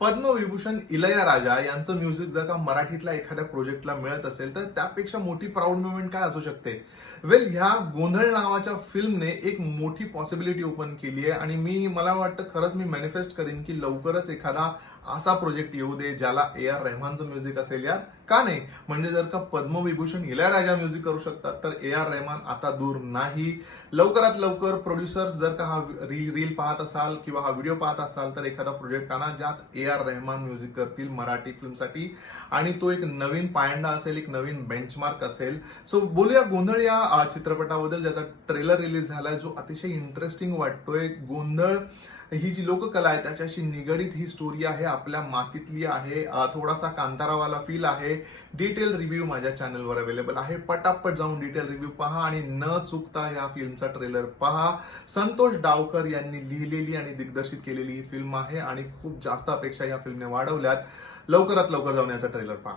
पद्मविभूषण इलयाराजा यांचं म्युझिक जर का मराठीतल्या एखाद्या प्रोजेक्टला मिळत असेल तर त्यापेक्षा मोठी प्राऊड मोमेंट काय असू शकते. वेल, ह्या गोंधळ नावाच्या फिल्मने एक मोठी पॉसिबिलिटी ओपन केली आहे आणि मला वाटतं खरंच मी मॅनिफेस्ट करीन की लवकरच एखादा असा प्रोजेक्ट येऊ दे ज्याला A.R. रहमानचं म्युझिक असेल. यार का नाही, म्हणजे जर का पद्मविभूषण इलयाराजा म्युझिक करू शकतात तर A.R. रहमान आता दूर नाही. लवकरात लवकर प्रोड्युसर्स जर का हा रील पाहत असाल किंवा हा व्हिडिओ पाहत असाल तर एखादा प्रोजेक्ट आणा ज्यात A.R. रहमान म्युझिक करतील मराठी फिल्मसाठी आणि तो एक नवीन पायंडा असेल, एक नवीन बेंचमार्क असेल. सो बोलूया गोंधळ या चित्रपटाबद्दल ज्याचा ट्रेलर रिलीज झालाय जो अतिशय इंटरेस्टिंग वाटतोय. गोंधळ ही जी लोककला आहे त्याच्याशी निगडीत ही स्टोरी आहे, आपल्या मातीतली आहे. थोडासा कांतारावाला फील आहे. डिटेल रिव्ह्यू माझ्या चॅनलवर अवेलेबल आहे. पटापट जाऊन डिटेल रिव्ह्यू पहा आणि न चुकता या फिल्मचा ट्रेलर पहा. संतोष डावकर यांनी लिहिलेली आणि दिग्दर्शित केलेली ही फिल्म आहे आणि खूप जास्त अपेक्षा या फिल्मने वाढवल्यात. लवकरात लवकर जाऊन याचा ट्रेलर पहा.